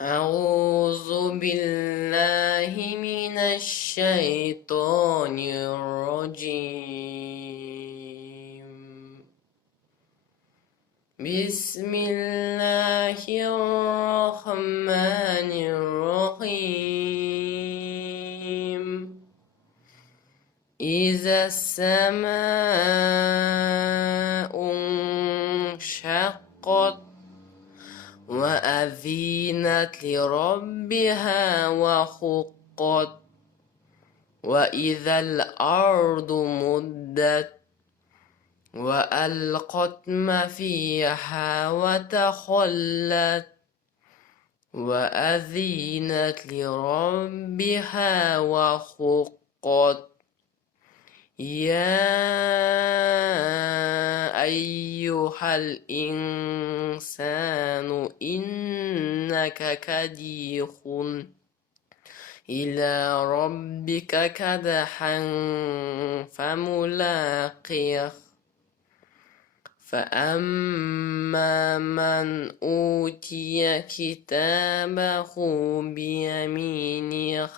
أعوذ بالله من الشيطان الرجيم. بسم الله الرحمن الرحيم. إذا السماء انشقت وأذنت لربها وحقت وإذا الأرض مدت وألقت ما فيها وتخلت وأذنت لربها وحقت يا أيها الإنسان إنك كديح إلى ربك كدحا فملاقيه فأما من أوتي كتابه بيمينه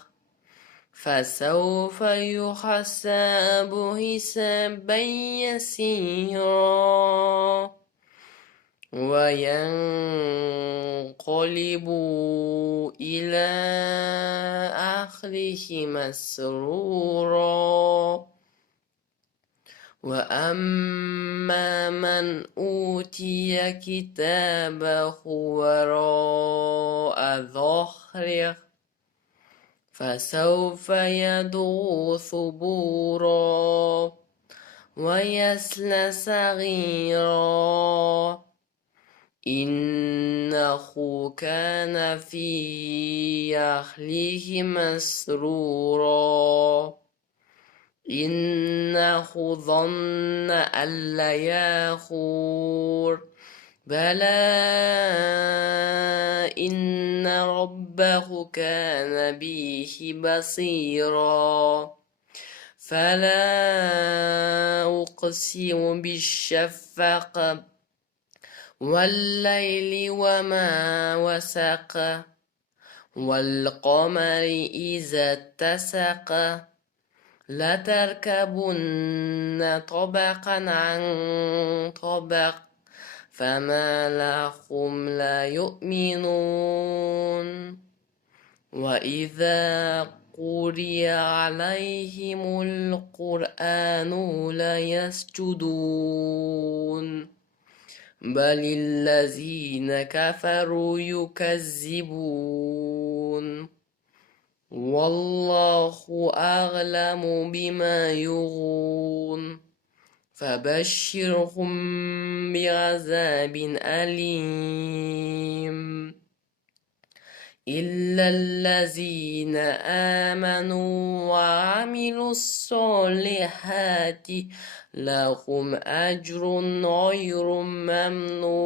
فسوف يحاسب حسابا يسيرا وينقلب إلى أهله مسرورا وأما من أوتي كتابه وراء ظهره فسوف يدعو ثبورا ويصلى سعيرا إنه كان في أهله مسرورا إنه ظن أن لا يحور بلى إن ربه كان به بصيرا فلا أقسم بالشفق والليل وما وسق والقمر إذا اتسق لتركبن طبقا عن طبق فما لهم لا يؤمنون وإذا قرئ عليهم القرآن لا يسجدون بل الذين كفروا يكذبون والله أعلم بما يوعون فبشرهم بعذاب أليم إلا الذين آمنوا وعملوا الصالحات لهم أجر غير ممنون